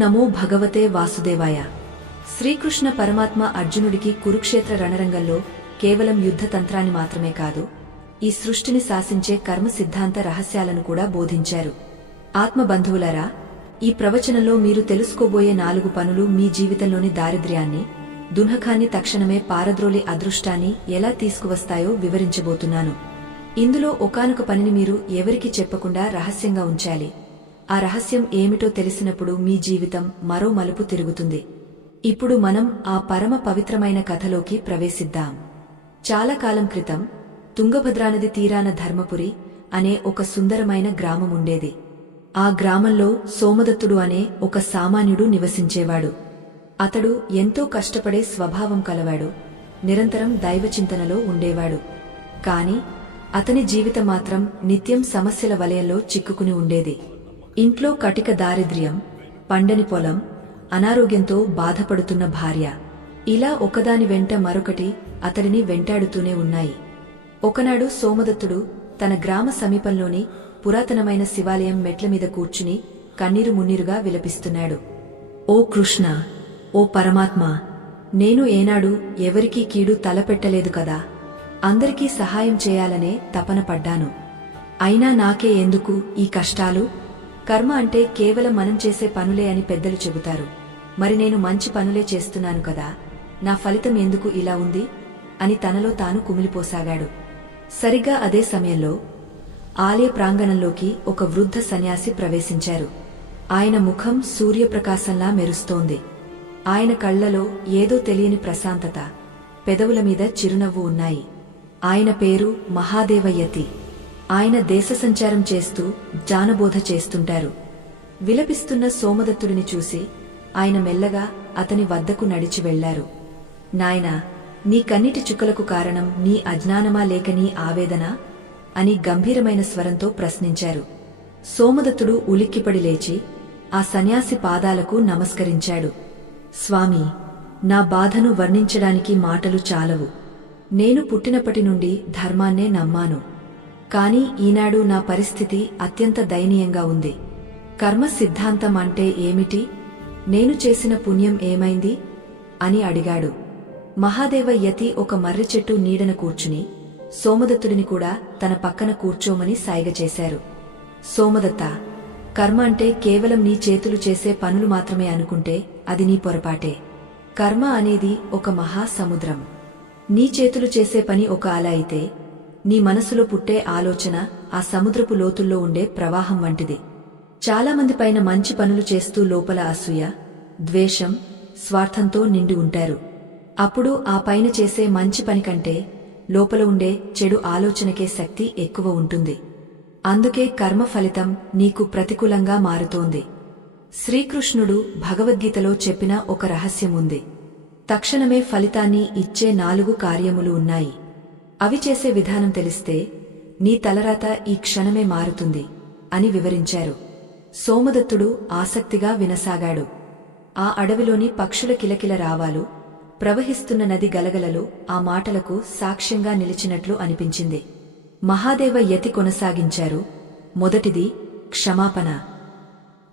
నమో భగవతే వాసుదేవాయ. శ్రీకృష్ణ పరమాత్మ అర్జునుడికి కురుక్షేత్ర రణరంగంలో కేవలం యుద్ధ తంత్రాన్ని మాత్రమే కాదు, ఈ సృష్టిని శాసించే కర్మ సిద్ధాంత రహస్యాలను కూడా బోధించారు. ఆత్మబంధువులారా, ఈ ప్రవచనంలో మీరు తెలుసుకోబోయే 4 పనులు మీ జీవితంలోని దారిద్ర్యాన్ని, దుఃఖాన్ని తక్షణమే పారద్రోలి అదృష్టాన్ని ఎలా తీసుకువస్తాయో వివరించబోతున్నాను. ఇందులో ఒకానొక పనిని మీరు ఎవరికీ చెప్పకుండా రహస్యంగా ఉంచాలి. ఆ రహస్యం ఏమిటో తెలిసినప్పుడు మీ జీవితం మరో మలుపు తిరుగుతుంది. ఇప్పుడు మనం ఆ పరమ పవిత్రమైన కథలోకి ప్రవేశిద్దాం. చాలా కాలం క్రితం తుంగభద్రానది తీరాన ధర్మపురి అనే ఒక సుందరమైన గ్రామముండేది. ఆ గ్రామంలో సోమదత్తుడు అనే ఒక సామాన్యుడు నివసించేవాడు. అతడు ఎంతో కష్టపడే స్వభావం కలవాడు. నిరంతరం దైవచింతనలో ఉండేవాడు. కాని అతని జీవితం మాత్రం నిత్యం సమస్యల వలయంలో చిక్కుకుని ఉండేది. ఇంట్లో కటిక దారిద్ర్యం, పండని పొలం, అనారోగ్యంతో బాధపడుతున్న భార్య, ఇలా ఒకదాని వెంట మరొకటి అతడిని వెంటాడుతూనే ఉన్నాయి. ఒకనాడు సోమదత్తుడు తన గ్రామ సమీపంలోని పురాతనమైన శివాలయం మెట్లమీద కూర్చుని కన్నీరు మున్నీరుగా విలపిస్తున్నాడు. ఓ కృష్ణ, ఓ పరమాత్మా, నేను ఏనాడు ఎవరికీ కీడు తలపెట్టలేదు కదా. అందరికీ సహాయం చేయాలనే తపన పడ్డాను. అయినా నాకే ఎందుకు ఈ కష్టాలు? కర్మ అంటే కేవలం మనం చేసే పనులే అని పెద్దలు చెబుతారు. మరి నేను మంచి పనులే చేస్తున్నాను కదా, నా ఫలితం ఎందుకు ఇలా ఉంది అని తనలో తాను కుమిలిపోసాగాడు. సరిగ్గా అదే సమయంలో ఆలయ ప్రాంగణంలోకి ఒక వృద్ధ సన్యాసి ప్రవేశించారు. ఆయన ముఖం సూర్యప్రకాశంలా మెరుస్తోంది. ఆయన కళ్లలో ఏదో తెలియని ప్రశాంతత, పెదవుల మీద చిరునవ్వు ఉన్నాయి. ఆయన పేరు మహాదేవయతి. ఆయన దేశ సంచారం చేస్తూ జానబోధ చేస్తుంటారు. విలపిస్తున్న సోమదత్తుడిని చూసి ఆయన మెల్లగా అతని వద్దకు నడిచి వెళ్లారు. నాయనా, నీ కన్నిటి చుక్కలకు కారణం నీ అజ్ఞానమా లేక నీ ఆవేదన అని గంభీరమైన స్వరంతో ప్రశ్నించారు. సోమదత్తుడు ఉలిక్కిపడి లేచి ఆ సన్యాసి పాదాలకు నమస్కరించాడు. స్వామీ, నా బాధను వర్ణించడానికి మాటలు చాలవు. నేను పుట్టినప్పటి నుండి ధర్మాన్నే నమ్మాను. కాని ఈనాడు నా పరిస్థితి అత్యంత దయనీయంగా ఉంది. కర్మ సిద్ధాంతం అంటే ఏమిటి? నేను చేసిన పుణ్యం ఏమైంది అని అడిగాడు. మహాదేవ యతి ఒక మర్రి చెట్టు నీడన కూర్చుని సోమదత్తుడిని కూడా తన పక్కన కూర్చోమని సైగ చేశారు. సోమదత్త, కర్మ అంటే కేవలం నీ చేతులు చేసే పనులు మాత్రమే అనుకుంటే అది నీ పొరపాటే. కర్మ అనేది ఒక మహాసముద్రం. నీ చేతులు చేసే పని ఒక అల అయితే, నీ మనసులో పుట్టే ఆలోచన ఆ సముద్రపు లోతుల్లో ఉండే ప్రవాహం వంటిది. చాలామంది పైన మంచి పనులు చేస్తూ లోపల అసూయ, ద్వేషం, స్వార్థంతో నిండి ఉంటారు. అప్పుడు ఆ పైన చేసే మంచి పని కంటే లోపల ఉండే చెడు ఆలోచనకే శక్తి ఎక్కువ ఉంటుంది. అందుకే కర్మ ఫలితం నీకు ప్రతికూలంగా మారుతోంది. శ్రీకృష్ణుడు భగవద్గీతలో చెప్పిన ఒక రహస్యముంది. తక్షణమే ఫలితాన్ని ఇచ్చే 4 కార్యములు ఉన్నాయి. అవి చేసే విధానం తెలిస్తే నీ తలరాత ఈ క్షణమే మారుతుంది అని వివరించారు. సోమదత్తుడు ఆసక్తిగా వినసాగాడు. ఆ అడవిలోని పక్షుల కిలకిల రావాలు, ప్రవహిస్తున్న నది గలగలలు ఆ మాటలకు సాక్ష్యంగా నిలిచినట్లు అనిపించింది. మహాదేవ యతి కొనసాగించారు. మొదటిది క్షమాపణ.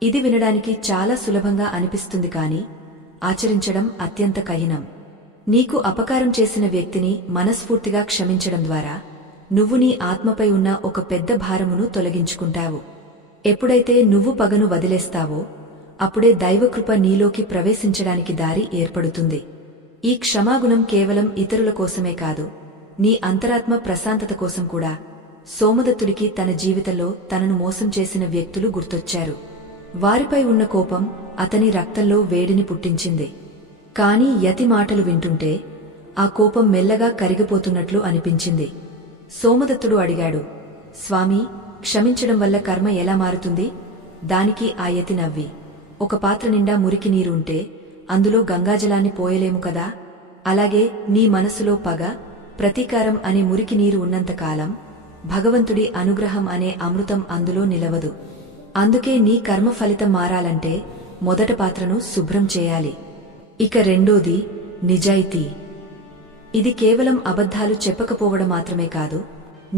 ఇది వినడానికి చాలా సులభంగా అనిపిస్తుంది కాని ఆచరించడం అత్యంత కఠినం. నీకు అపకారం చేసిన వ్యక్తిని మనస్ఫూర్తిగా క్షమించడం ద్వారా నువ్వు నీ ఆత్మపై ఉన్న ఒక పెద్ద భారమును తొలగించుకుంటావు. ఎప్పుడైతే నువ్వు పగను వదిలేస్తావో అప్పుడే దైవకృప నీలోకి ప్రవేశించడానికి దారి ఏర్పడుతుంది. ఈ క్షమాగుణం కేవలం ఇతరుల కోసమే కాదు, నీ అంతరాత్మ ప్రశాంతత కోసం కూడా. సోమదత్తుడికి తన జీవితంలో తనను మోసం చేసిన వ్యక్తులు గుర్తొచ్చారు. వారిపై ఉన్న కోపం అతని రక్తంలో వేడిని పుట్టించింది. కాని యతి మాటలు వింటుంటే ఆ కోపం మెల్లగా కరిగిపోతున్నట్లు అనిపించింది. సోమదత్తుడు అడిగాడు, స్వామీ, క్షమించడం వల్ల కర్మ ఎలా మారుతుంది? దానికి ఆ యతి నవ్వి, ఒక పాత్ర నిండా మురికి నీరు ఉంటే అందులో గంగాజలాన్ని పోయలేము కదా. అలాగే నీ మనసులో పగ, ప్రతీకారం అనే మురికి నీరు ఉన్నంతకాలం భగవంతుడి అనుగ్రహం అనే అమృతం అందులో నిలవదు. అందుకే నీ కర్మ ఫలితం మారాలంటే మొదట పాత్రను శుభ్రం చేయాలి. ఇక రెండోది నిజాయితీ. ఇది కేవలం అబద్ధాలు చెప్పకపోవడం మాత్రమే కాదు,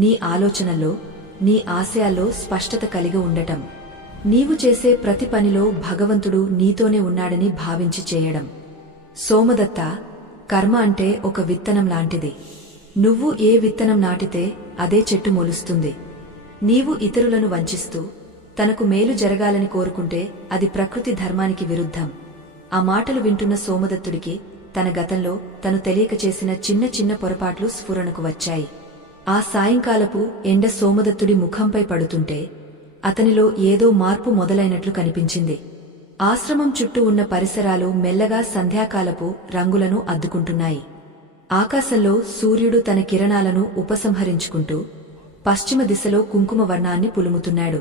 నీ ఆలోచనల్లో, నీ ఆశయాల్లో స్పష్టత కలిగి ఉండటం. నీవు చేసే ప్రతి పనిలో భగవంతుడు నీతోనే ఉన్నాడని భావించి చేయడం. సోమదత్త, కర్మ అంటే ఒక విత్తనం లాంటిది. నువ్వు ఏ విత్తనం నాటితే అదే చెట్టు మొలుస్తుంది. నీవు ఇతరులను వంచిస్తూ తనకు మేలు జరగాలని కోరుకుంటే అది ప్రకృతి ధర్మానికి విరుద్ధం. ఆ మాటలు వింటున్న సోమదత్తుడికి తన గతంలో తను తెలియక చేసిన చిన్న చిన్న పొరపాట్లు స్ఫురణకు వచ్చాయి. ఆ సాయంకాలపు ఎండ సోమదత్తుడి ముఖంపై పడుతుంటే అతనిలో ఏదో మార్పు మొదలైనట్లు కనిపించింది. ఆశ్రమం చుట్టూ ఉన్న పరిసరాలు మెల్లగా సంధ్యాకాలపు రంగులను అద్దుకుంటున్నాయి. ఆకాశంలో సూర్యుడు తన కిరణాలను ఉపసంహరించుకుంటూ పశ్చిమ దిశలో కుంకుమ వర్ణాన్ని పులుముతున్నాడు.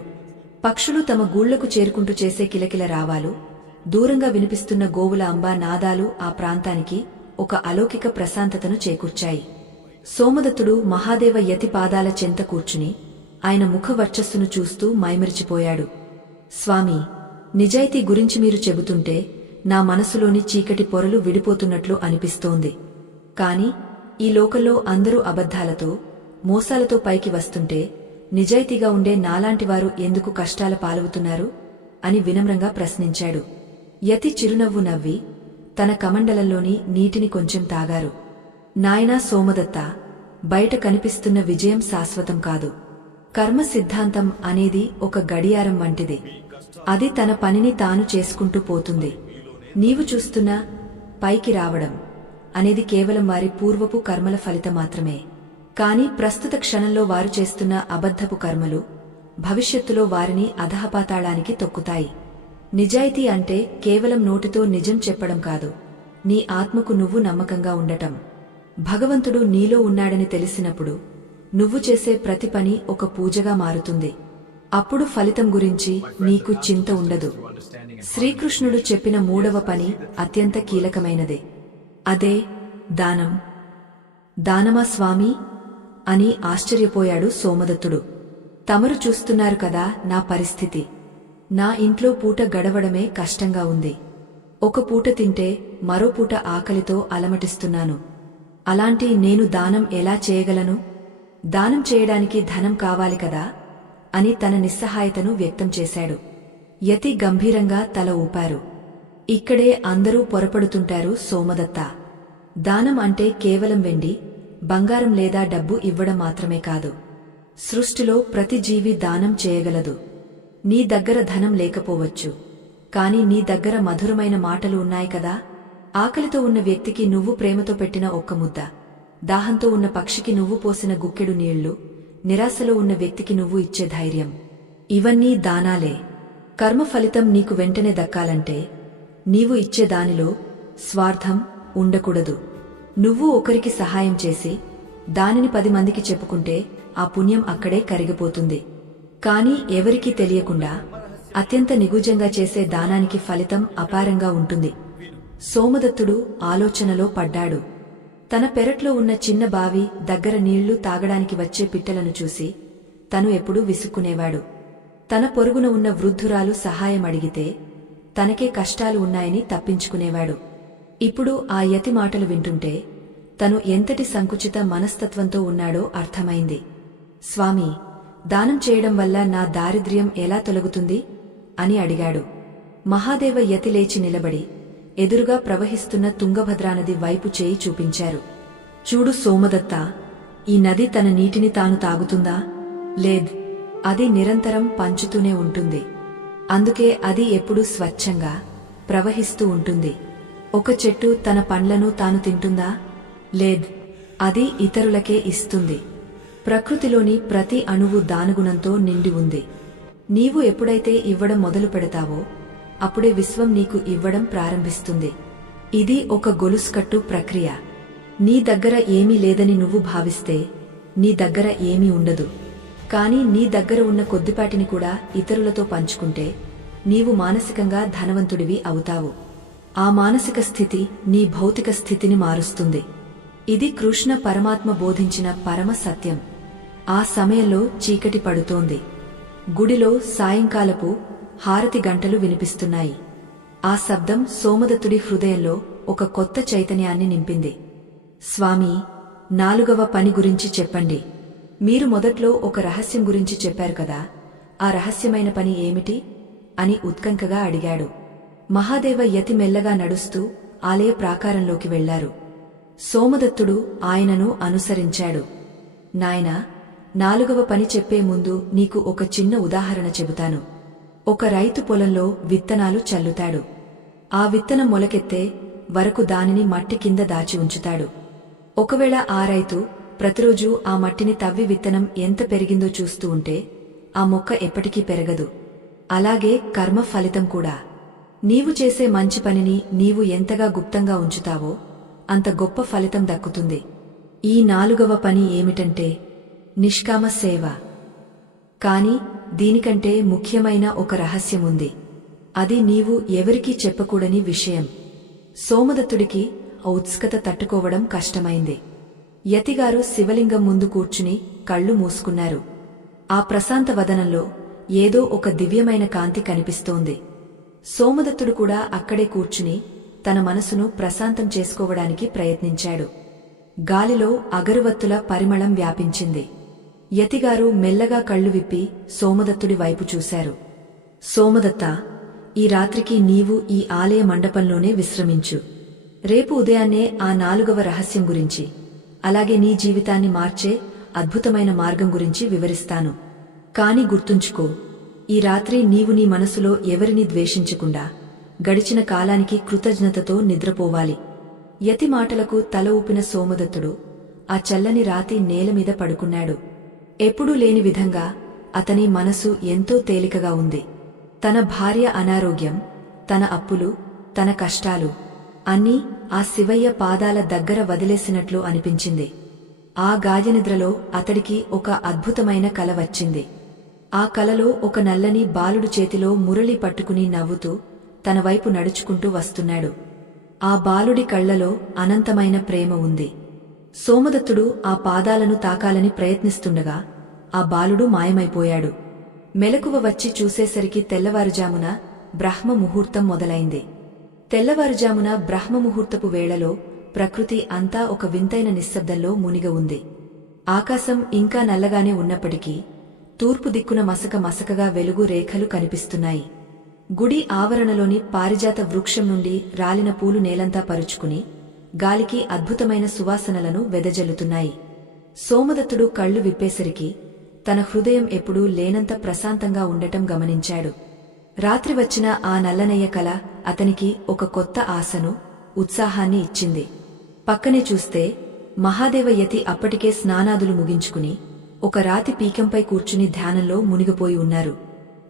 పక్షులు తమ గూళ్లకు చేరుకుంటూ చేసే కిలకిల రావాలు, దూరంగా వినిపిస్తున్న గోవుల అంబా నాదాలు ఆ ప్రాంతానికి ఒక అలౌకిక ప్రశాంతతను చేకూర్చాయి. సోమదత్తుడు మహాదేవ యతి పాదాల చెంత కూర్చుని ఆయన ముఖ వర్చస్సును చూస్తూ మైమరిచిపోయాడు. స్వామీ, నిజాయితీ గురించి మీరు చెబుతుంటే నా మనసులోని చీకటి పొరలు విడిపోతున్నట్లు అనిపిస్తోంది. కాని ఈ లోకంలో అందరూ అబద్ధాలతో, మోసాలతో పైకి వస్తుంటే నిజాయితీగా ఉండే నాలాంటివారు ఎందుకు కష్టాల పాలవుతున్నారు అని వినమ్రంగా ప్రశ్నించాడు. యతి చిరునవ్వు నవ్వి తన కమండలంలోని నీటిని కొంచెం తాగారు. నాయనా సోమదత్త, బయట కనిపిస్తున్న విజయం శాశ్వతం కాదు. కర్మ సిద్ధాంతం అనేది ఒక గడియారం వంటిది. అది తన పనిని తాను చేసుకుంటూ పోతుంది. నీవు చూస్తున్న పైకి రావడం అనేది కేవలం వారి పూర్వపు కర్మల ఫలితం మాత్రమే. కాని ప్రస్తుత క్షణంలో వారు చేస్తున్న అబద్ధపు కర్మలు భవిష్యత్తులో వారిని అధఃపాతాళానికి తొక్కుతాయి. నిజాయితీ అంటే కేవలం నోటితో నిజం చెప్పడం కాదు, నీ ఆత్మకు నువ్వు నమ్మకంగా ఉండటం. భగవంతుడు నీలో ఉన్నాడని తెలిసినప్పుడు నువ్వు చేసే ప్రతి పని ఒక పూజగా మారుతుంది. అప్పుడు ఫలితం గురించి నీకు చింత ఉండదు. శ్రీకృష్ణుడు చెప్పిన మూడవ పని అత్యంత కీలకమైనదే. అదే దానం. దానమా స్వామీ అని ఆశ్చర్యపోయాడు సోమదత్తుడు. తమరు చూస్తున్నారు కదా నా పరిస్థితి. నా ఇంట్లో పూట గడవడమే కష్టంగా ఉంది. ఒక పూట తింటే మరో పూట ఆకలితో అలమటిస్తున్నాను. అలాంటి నేను దానం ఎలా చేయగలను? దానం చేయడానికి ధనం కావాలి కదా అని తన నిస్సహాయతను వ్యక్తం చేశాడు. యతి గంభీరంగా తల ఊపారు. ఇక్కడే అందరూ పొరపడుతుంటారు సోమదత్త. దానం అంటే కేవలం వెండి, బంగారం లేదా డబ్బు ఇవ్వడం మాత్రమే కాదు. సృష్టిలో ప్రతి జీవి దానం చేయగలదు. నీ దగ్గర ధనం లేకపోవచ్చు, కాని నీ దగ్గర మధురమైన మాటలు ఉన్నాయి కదా. ఆకలితో ఉన్న వ్యక్తికి నువ్వు ప్రేమతో పెట్టిన ఒక్క ముద్ద, దాహంతో ఉన్న పక్షికి నువ్వు పోసిన గుక్కెడు నీళ్లు, నిరాశలో ఉన్న వ్యక్తికి నువ్వు ఇచ్చే ధైర్యం, ఇవన్నీ దానాలే. కర్మ ఫలితం నీకు వెంటనే దక్కాలంటే నీవు ఇచ్చే దానిలో స్వార్థం ఉండకూడదు. నువ్వు ఒకరికి సహాయం చేసి దానిని 10 మందికి చెప్పుకుంటే ఆ పుణ్యం అక్కడే కరిగిపోతుంది. కాని ఎవరికీ తెలియకుండా అత్యంత నిగూజంగా చేసే దానానికి ఫలితం అపారంగా ఉంటుంది. సోమదత్తుడు ఆలోచనలో పడ్డాడు. తన పెరట్లో ఉన్న చిన్న బావి దగ్గర నీళ్లు తాగడానికి వచ్చే పిట్టలను చూసి తను ఎప్పుడూ విసుక్కునేవాడు. తన పొరుగున ఉన్న వృద్ధురాలు సహాయం అడిగితే తనకే కష్టాలు ఉన్నాయని తప్పించుకునేవాడు. ఇప్పుడు ఆ యతి మాటలు వింటుంటే తను ఎంతటి సంకుచిత మనస్తత్వంతో ఉన్నాడో అర్థమైంది. స్వామీ, దానం చేయడం వల్ల నా దారిద్ర్యం ఎలా తొలగుతుంది అని అడిగాడు. మహాదేవ యతి లేచి నిలబడి ఎదురుగా ప్రవహిస్తున్న తుంగభద్రానది వైపు చేయి చూపించారు. చూడు సోమదత్త, ఈ నది తన నీటిని తాను తాగుతుందా? లేదు, అది నిరంతరం పంచుతూనే ఉంటుంది. అందుకే అది ఎప్పుడూ స్వచ్ఛంగా ప్రవహిస్తూ ఉంటుంది. ఒక చెట్టు తన పండ్లను తాను తింటుందా? లేదు, అది ఇతరులకే ఇస్తుంది. ప్రకృతిలోని ప్రతి అణువు దానగుణంతో నిండి ఉంది. నీవు ఎప్పుడైతే ఇవ్వడం మొదలు పెడతావో అప్పుడే విశ్వం నీకు ఇవ్వడం ప్రారంభిస్తుంది. ఇది ఒక గొలుసుకట్టు ప్రక్రియ. నీ దగ్గర ఏమీ లేదని నువ్వు భావిస్తే నీ దగ్గర ఏమీ ఉండదు. కాని నీ దగ్గర ఉన్న కొద్దిపాటిని కూడా ఇతరులతో పంచుకుంటే నీవు మానసికంగా ధనవంతుడివి అవుతావు. ఆ మానసిక స్థితి నీ భౌతిక స్థితిని మారుస్తుంది. ఇది కృష్ణ పరమాత్మ బోధించిన పరమ సత్యం. ఆ సమయంలో చీకటి పడుతోంది. గుడిలో సాయంకాలపు హారతి గంటలు వినిపిస్తున్నాయి. ఆ శబ్దం సోమదత్తుడి హృదయంలో ఒక కొత్త చైతన్యాన్ని నింపింది. స్వామీ, 4వ పని గురించి చెప్పండి. మీరు మొదట్లో ఒక రహస్యం గురించి చెప్పారు కదా, ఆ రహస్యమైన పని ఏమిటి అని ఉత్కంఠగా అడిగాడు. మహాదేవ యతి మెల్లగా నడుస్తూ ఆలయ ప్రాకారంలోకి వెళ్లారు. సోమదత్తుడు ఆయనను అనుసరించాడు. నాయనా, 4వ పని చెప్పే ముందు నీకు ఒక చిన్న ఉదాహరణ చెబుతాను. ఒక రైతు పొలంలో విత్తనాలు చల్లుతాడు. ఆ విత్తనం మొలకెత్తే వరకు దానిని మట్టి కింద దాచి ఉంచుతాడు. ఒకవేళ ఆ రైతు ప్రతిరోజూ ఆ మట్టిని తవ్వి విత్తనం ఎంత పెరిగిందో చూస్తూ ఉంటే ఆ మొక్క ఎప్పటికీ పెరగదు. అలాగే కర్మ ఫలితం కూడా. నీవు చేసే మంచి పనిని నీవు ఎంతగా గుప్తంగా ఉంచుతావో అంత గొప్ప ఫలితం దక్కుతుంది. ఈ 4వ పని ఏమిటంటే నిష్కామ సేవ. కాని దీనికంటే ముఖ్యమైన ఒక రహస్యముంది. అది నీవు ఎవరికీ చెప్పకూడని విషయం. సోమదత్తుడికి ఆ ఉత్సుకత తట్టుకోవడం కష్టమైంది. యతిగారు శివలింగం ముందు కూర్చుని కళ్ళు మూసుకున్నారు. ఆ ప్రశాంత వదనంలో ఏదో ఒక దివ్యమైన కాంతి కనిపిస్తోంది. సోమదత్తుడు కూడా అక్కడే కూర్చుని తన మనసును ప్రశాంతం చేసుకోవడానికి ప్రయత్నించాడు. గాలిలో అగరువత్తుల పరిమళం వ్యాపించింది. యతిగారు మెల్లగా కళ్ళు విప్పి సోమదత్తుడి వైపు చూశారు. సోమదత్తా, ఈ రాత్రికి నీవు ఈ ఆలయ మండపంలోనే విశ్రమించు. రేపు ఉదయాన్నే ఆ 4వ రహస్యం గురించి, అలాగే నీ జీవితాన్ని మార్చే అద్భుతమైన మార్గం గురించి వివరిస్తాను. కాని గుర్తుంచుకో, ఈ రాత్రి నీవు నీ మనసులో ఎవరిని ద్వేషించకుండా గడిచిన కాలానికి కృతజ్ఞతతో నిద్రపోవాలి. యతి మాటలకు తల ఊపిన సోమదత్తుడు ఆ చల్లని రాతి నేలమీద పడుకున్నాడు. ఎప్పుడూ లేని విధంగా అతని మనసు ఎంతో తేలికగా ఉంది. తన భార్య అనారోగ్యం, తన అప్పులు, తన కష్టాలు అన్నీ ఆ శివయ్య పాదాల దగ్గర వదిలేసినట్లు అనిపించింది. ఆ గాయనిద్రలో అతడికి ఒక అద్భుతమైన కల వచ్చింది. ఆ కలలో ఒక నల్లని బాలుడు చేతిలో మురళి పట్టుకుని నవ్వుతూ తన వైపు నడుచుకుంటూ వస్తున్నాడు. ఆ బాలుడి కళ్లలో అనంతమైన ప్రేమ ఉంది. సోమదత్తుడు ఆ పాదాలను తాకాలని ప్రయత్నిస్తుండగా ఆ బాలుడు మాయమైపోయాడు. మెలకువ వచ్చి చూసేసరికి తెల్లవారుజామున బ్రహ్మముహూర్తం మొదలైంది. తెల్లవారుజామున బ్రహ్మముహూర్తపు వేళలో ప్రకృతి అంతా ఒక వింతైన నిశ్శబ్దంలో మునిగ ఉంది. ఆకాశం ఇంకా నల్లగానే ఉన్నప్పటికీ తూర్పు దిక్కున మసక మసకగా వెలుగు రేఖలు కనిపిస్తున్నాయి. గుడి ఆవరణలోని పారిజాత వృక్షం నుండి రాలిన పూలు నేలంతా పరుచుకుని గాలికి అద్భుతమైన సువాసనలను వెదజల్లుతున్నాయి. సోమదత్తుడు కళ్ళు విప్పేసరికి తన హృదయం ఎప్పుడూ లేనంత ప్రశాంతంగా ఉండటం గమనించాడు. రాత్రి వచ్చిన ఆ నల్లనయ్య కల అతనికి ఒక కొత్త ఆశను, ఉత్సాహాన్ని ఇచ్చింది. పక్కనే చూస్తే మహాదేవ యతి అప్పటికే స్నానాదులు ముగించుకుని ఒక రాతి పీకంపై కూర్చుని ధ్యానంలో మునిగిపోయి ఉన్నారు.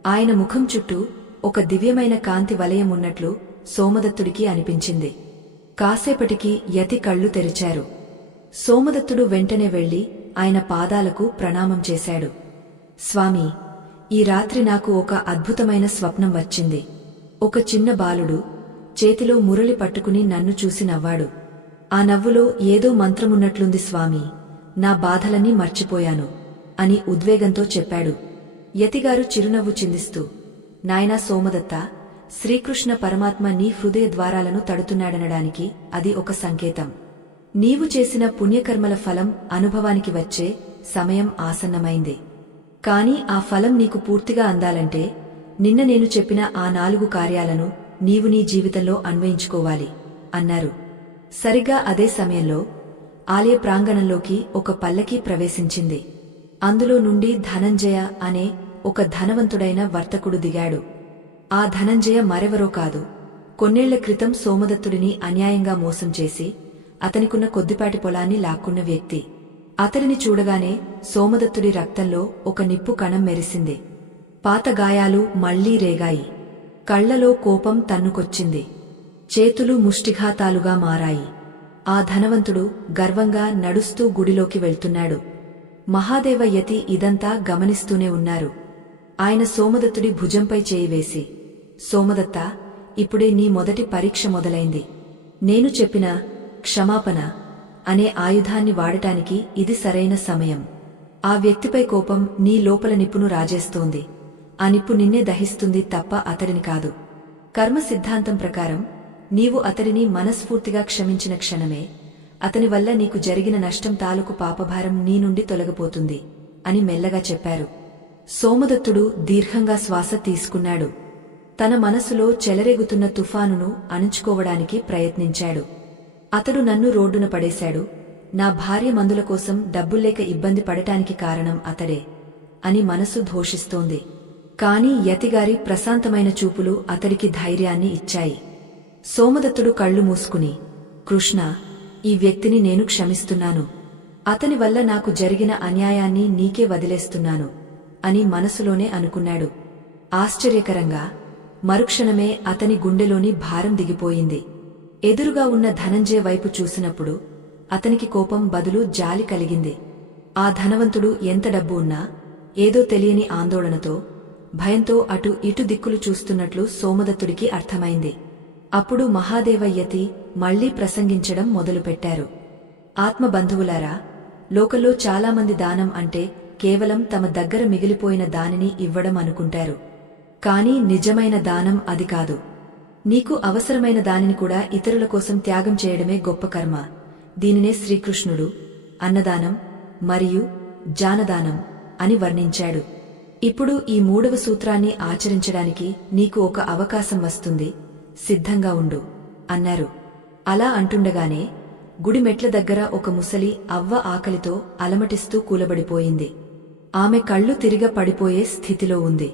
ఆయన ముఖం చుట్టూ ఒక దివ్యమైన కాంతి వలయం ఉన్నట్లు సోమదత్తుడికి అనిపించింది. కాసేపటికి యతి కళ్ళు తెరిచారు. సోమదత్తుడు వెంటనే వెళ్లి ఆయన పాదాలకు ప్రణామం చేశాడు. స్వామీ, ఈ రాత్రి నాకు ఒక అద్భుతమైన స్వప్నం వచ్చింది. ఒక చిన్న బాలుడు చేతిలో మురళి పట్టుకుని నన్ను చూసి నవ్వాడు. ఆ నవ్వులో ఏదో మంత్రమున్నట్లుంది స్వామీ, నా బాధలన్నీ మర్చిపోయాను అని ఉద్వేగంతో చెప్పాడు. యతిగారు చిరునవ్వు చిందిస్తూ, నాయనా సోమదత్త, శ్రీకృష్ణ పరమాత్మ నీ హృదయ ద్వారాలను తడుతున్నాడనడానికి అది ఒక సంకేతం. నీవు చేసిన పుణ్యకర్మల ఫలం అనుభవానికి వచ్చే సమయం ఆసన్నమైంది. కాని ఆ ఫలం నీకు పూర్తిగా అందాలంటే నిన్న నేను చెప్పిన ఆ 4 కార్యాలను నీవు నీ జీవితంలో అన్వయించుకోవాలి అన్నారు. సరిగ్గా అదే సమయంలో ఆలయ ప్రాంగణంలోకి ఒక పల్లకీ ప్రవేశించింది. అందులో నుండి ధనంజయ అనే ఒక ధనవంతుడైన వర్తకుడు దిగాడు. ఆ ధనంజయ మరెవరో కాదు, కొన్నేళ్ల క్రితం సోమదత్తుడిని అన్యాయంగా మోసం చేసి అతనికున్న కొద్దిపాటి పొలాన్ని లాక్కున్న వ్యక్తి. అతడిని చూడగానే సోమదత్తుడి రక్తంలో ఒక నిప్పు కణం మెరిసింది. పాత గాయాలు మళ్లీ రేగాయి. కళ్లలో కోపం తన్నుకొచ్చింది. చేతులు ముష్టిఘాతాలుగా మారాయి. ఆ ధనవంతుడు గర్వంగా నడుస్తూ గుడిలోకి వెళ్తున్నాడు. మహాదేవ యతి ఇదంతా గమనిస్తూనే ఉన్నారు. ఆయన సోమదత్తుడి భుజంపై చేయి వేసి, సోమదత్తా, ఇప్పుడే నీ మొదటి పరీక్ష మొదలైంది. నేను చెప్పిన క్షమాపణ అనే ఆయుధాన్ని వాడటానికి ఇది సరైన సమయం. ఆ వ్యక్తిపై కోపం నీ లోపల నిప్పును రాజేస్తోంది. ఆ నిప్పు నిన్నే దహిస్తుంది తప్ప అతడిని కాదు. కర్మ సిద్ధాంతం ప్రకారం నీవు అతడిని మనస్ఫూర్తిగా క్షమించిన క్షణమే అతని వల్ల నీకు జరిగిన నష్టం తాలూకు పాపభారం నీ నుండి తొలగిపోతుంది అని మెల్లగా చెప్పారు. సోమదత్తుడు దీర్ఘంగా శ్వాస తీసుకున్నాడు. తన మనసులో చెలరేగుతున్న తుఫానును అణుచుకోవడానికి ప్రయత్నించాడు. అతడు నన్ను రోడ్డున పడేశాడు, నా భార్య మందుల కోసం డబ్బుల్లేక ఇబ్బంది పడటానికి కారణం అతడే అని మనసు ఘోషిస్తోంది. కాని యతిగారి ప్రశాంతమైన చూపులు అతడికి ధైర్యాన్ని ఇచ్చాయి. సోమదత్తుడు కళ్ళు మూసుకుని, కృష్ణ, ఈ వ్యక్తిని నేను క్షమిస్తున్నాను. అతని వల్ల నాకు జరిగిన అన్యాయాన్ని నీకే వదిలేస్తున్నాను అని మనసులోనే అనుకున్నాడు. ఆశ్చర్యకరంగా మరుక్షణమే అతని గుండెలోని భారం దిగిపోయింది. ఎదురుగా ఉన్న ధనంజయ వైపు చూసినప్పుడు అతనికి కోపం బదులు జాలి కలిగింది. ఆ ధనవంతుడు ఎంత డబ్బు ఉన్నా ఏదో తెలియని ఆందోళనతో, భయంతో అటు ఇటు దిక్కులు చూస్తున్నట్లు సోమదత్తుడికి అర్థమైంది. అప్పుడు మహాదేవయ్యతి మళ్లీ ప్రసంగించడం మొదలుపెట్టారు. ఆత్మబంధువులారా, లోకల్లో చాలామంది దానం అంటే కేవలం తమ దగ్గర మిగిలిపోయిన దానిని ఇవ్వడం అనుకుంటారు. కాని నిజమైన దానం అది కాదు. నీకు అవసరమైన దానిని కూడా ఇతరుల కోసం త్యాగం చేయడమే గొప్ప కర్మ. దీనినే శ్రీకృష్ణుడు అన్నదానం మరియు జానదానం అని వర్ణించాడు. ఇప్పుడు ఈ 3వ సూత్రాన్ని ఆచరించడానికి నీకు ఒక అవకాశం వస్తుంది, సిద్ధంగా ఉండు అన్నారు. అలా అంటుండగానే గుడి మెట్ల దగ్గర ఒక ముసలి అవ్వ ఆకలితో అలమటిస్తూ కూలబడిపోయింది. ఆమె కళ్ళు తిరిగ పడిపోయే స్థితిలో ఉంది.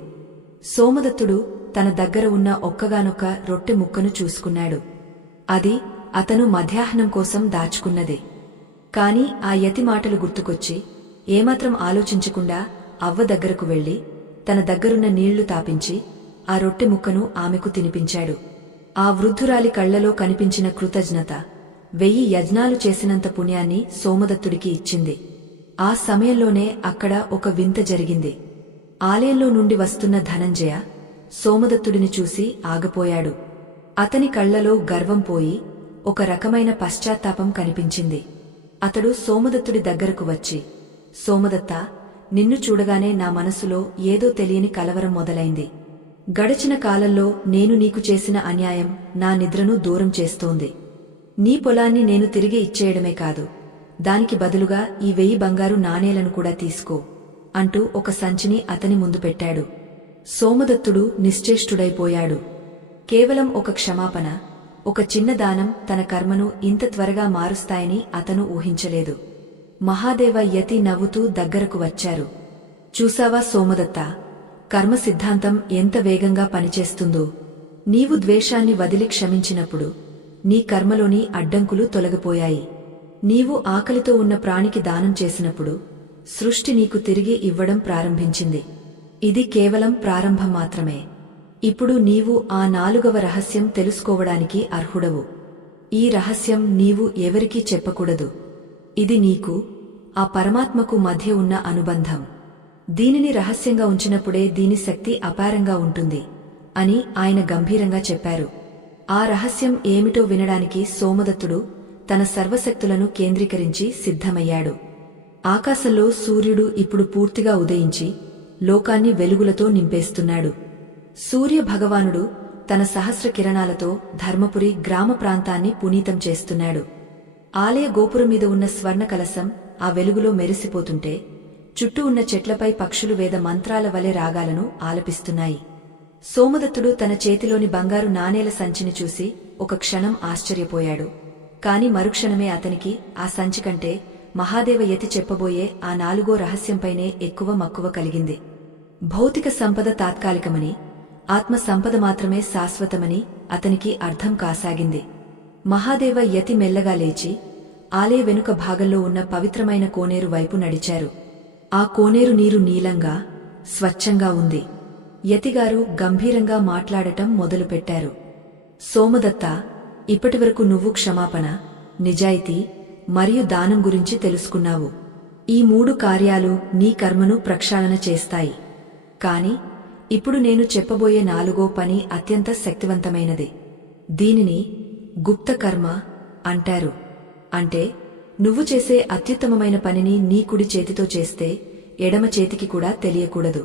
సోమదత్తుడు తన దగ్గర ఉన్న ఒక్కగానొక్క రొట్టె ముక్కను చూసుకున్నాడు. అది అతను మధ్యాహ్నం కోసం దాచుకున్నదే. కాని ఆ యతి మాటలు గుర్తుకొచ్చి ఏమాత్రం ఆలోచించకుండా అవ్వ దగ్గరకు వెళ్లి తన దగ్గరున్న నీళ్లు తాపించి ఆ రొట్టె ముక్కను ఆమెకు తినిపించాడు. ఆ వృద్ధురాలి కళ్లలో కనిపించిన కృతజ్ఞత 1000 యజ్ఞాలు చేసినంత పుణ్యాన్ని సోమదత్తుడికి ఇచ్చింది. ఆ సమయంలోనే అక్కడ ఒక వింత జరిగింది. ఆలయంలో నుండి వస్తున్న ధనంజయ సోమదత్తుడిని చూసి ఆగపోయాడు. అతని కళ్లలో గర్వం పోయి ఒక రకమైన పశ్చాత్తాపం కనిపించింది. అతడు సోమదత్తుడి దగ్గరకు వచ్చి, సోమదత్తా, నిన్ను చూడగానే నా మనసులో ఏదో తెలియని కలవరం మొదలైంది. గడిచిన కాలంలో నేను నీకు చేసిన అన్యాయం నా నిద్రను దూరం చేస్తోంది. నీ పొలాన్ని నేను తిరిగి ఇచ్చేయడమే కాదు, దానికి బదులుగా ఈ 1000 బంగారు నాణేలను కూడా తీసుకో అంటూ ఒక సంచిని అతని ముందు పెట్టాడు. సోమదత్తుడు నిశ్చేష్టుడైపోయాడు. కేవలం ఒక క్షమాపణ, ఒక చిన్న దానం తన కర్మను ఇంత త్వరగా మారుస్తాయని అతను ఊహించలేదు. మహాదేవ యతి నవ్వుతూ దగ్గరకు వచ్చారు. చూసావా సోమదత్తా, కర్మ సిద్ధాంతం ఎంత వేగంగా పనిచేస్తుందో. నీవు ద్వేషాన్ని వదిలి క్షమించినప్పుడు నీ కర్మలోని అడ్డంకులు తొలగిపోయాయి. నీవు ఆకలితో ఉన్న ప్రాణికి దానం చేసినప్పుడు సృష్టి నీకు తిరిగి ఇవ్వడం ప్రారంభించింది. ఇది కేవలం ప్రారంభం మాత్రమే. ఇప్పుడు నీవు ఆ 4వ రహస్యం తెలుసుకోవడానికి అర్హుడవు. ఈ రహస్యం నీవు ఎవరికీ చెప్పకూడదు. ఇది నీకు ఆ పరమాత్మకు మధ్య ఉన్న అనుబంధం. దీనిని రహస్యంగా ఉంచినప్పుడే దీని శక్తి అపారంగా ఉంటుంది అని ఆయన గంభీరంగా చెప్పారు. ఆ రహస్యం ఏమిటో వినడానికి సోమదత్తుడు తన సర్వశక్తులను కేంద్రీకరించి సిద్ధమయ్యాడు. ఆకాశంలో సూర్యుడు ఇప్పుడు పూర్తిగా ఉదయించి లోకాన్ని వెలుగులతో నింపేస్తున్నాడు. సూర్య భగవానుడు తన సహస్ర కిరణాలతో ధర్మపురి గ్రామ ప్రాంతాన్ని పునీతం చేస్తున్నాడు. ఆలయ గోపురం మీద ఉన్న స్వర్ణ కలశం ఆ వెలుగులో మెరిసిపోతుంటే చుట్టూ ఉన్న చెట్లపై పక్షులు వేద మంత్రాల వలె రాగాలను ఆలపిస్తున్నాయి. సోమదత్తుడు తన చేతిలోని బంగారు నాణేల సంచిని చూసి ఒక క్షణం ఆశ్చర్యపోయాడు. కాని మరుక్షణమే అతనికి ఆ సంచి కంటే మహాదేవ యతి చెప్పబోయే ఆ 4వ రహస్యంపైనే ఎక్కువ మక్కువ కలిగింది. భౌతిక సంపద తాత్కాలికమని, ఆత్మ సంపద మాత్రమే శాశ్వతమని అతనికి అర్థం కాసాగింది. మహాదేవ యతి మెల్లగా లేచి ఆలయ వెనుక భాగంలో ఉన్న పవిత్రమైన కోనేరు వైపు నడిచారు. ఆ కోనేరు నీరు నీలంగా, స్వచ్ఛంగా ఉంది. యతిగారు గంభీరంగా మాట్లాడటం మొదలుపెట్టారు. సోమదత్తా, ఇప్పటివరకు నువ్వు క్షమాపణ, నిజాయితీ మరియు దానం గురించి తెలుసుకున్నావు. ఈ 3 కార్యాలు నీ కర్మను ప్రక్షాళన చేస్తాయి. కాని ఇప్పుడు నేను చెప్పబోయే 4వ పని అత్యంత శక్తివంతమైనది. దీనిని గుప్త కర్మ అంటారు. అంటే నువ్వు చేసే అత్యుత్తమమైన పనిని నీ కుడి చేతితో చేస్తే ఎడమ చేతికి కూడా తెలియకూడదు.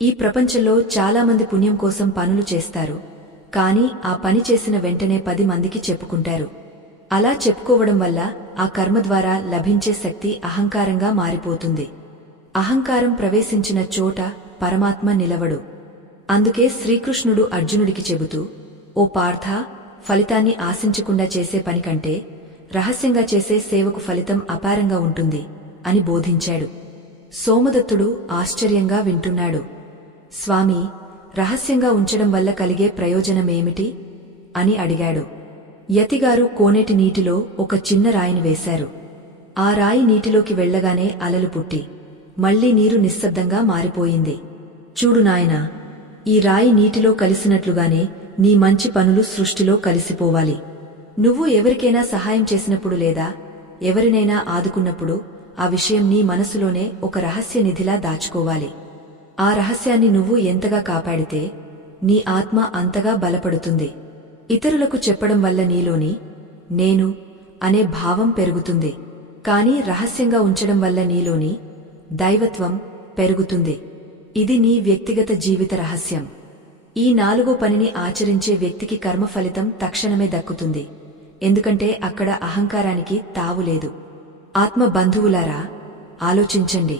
ఈ ప్రపంచంలో చాలామంది పుణ్యం కోసం పనులు చేస్తారు, కాని ఆ పని చేసిన వెంటనే 10 మందికి చెప్పుకుంటారు. అలా చెప్పుకోవడం వల్ల ఆ కర్మ ద్వారా లభించే శక్తి అహంకారంగా మారిపోతుంది. అహంకారం ప్రవేశించిన చోట పరమాత్మ నిలవడు. అందుకే శ్రీకృష్ణుడు అర్జునుడికి చెబుతూ, ఓ పార్థ, ఫలితాన్ని ఆశించకుండా చేసే పని కంటే రహస్యంగా చేసే సేవకు ఫలితం అపారంగా ఉంటుంది అని బోధించాడు. సోమదత్తుడు ఆశ్చర్యంగా వింటున్నాడు. స్వామీ, రహస్యంగా ఉంచడం వల్ల కలిగే ప్రయోజనమేమిటి అని అడిగాడు. యతిగారు కోనేటి నీటిలో ఒక చిన్న రాయిని వేశారు. ఆ రాయి నీటిలోకి వెళ్లగానే అలలు పుట్టి మళ్లీ నీరు నిశ్శబ్దంగా మారిపోయింది. చూడు నాయనా, ఈ రాయి నీటిలో కలిసినట్లుగానే నీ మంచి పనులు సృష్టిలో కలిసిపోవాలి. నువ్వు ఎవరికైనా సహాయం చేసినప్పుడు లేదా ఎవరినైనా ఆదుకున్నప్పుడు ఆ విషయం నీ మనసులోనే ఒక రహస్య నిధిలా దాచుకోవాలి. ఆ రహస్యాన్ని నువ్వు ఎంతగా కాపాడితే నీ ఆత్మ అంతగా బలపడుతుంది. ఇతరులకు చెప్పడం వల్ల నీలోని నేను అనే భావం పెరుగుతుంది. కాని రహస్యంగా ఉంచడం వల్ల నీలోని దైవత్వం పెరుగుతుంది. ఇది నీ వ్యక్తిగత జీవిత రహస్యం. ఈ 4వ పనిని ఆచరించే వ్యక్తికి కర్మ ఫలితం తక్షణమే దక్కుతుంది. ఎందుకంటే అక్కడ అహంకారానికి తావులేదు. ఆత్మ బంధువులారా, ఆలోచించండి.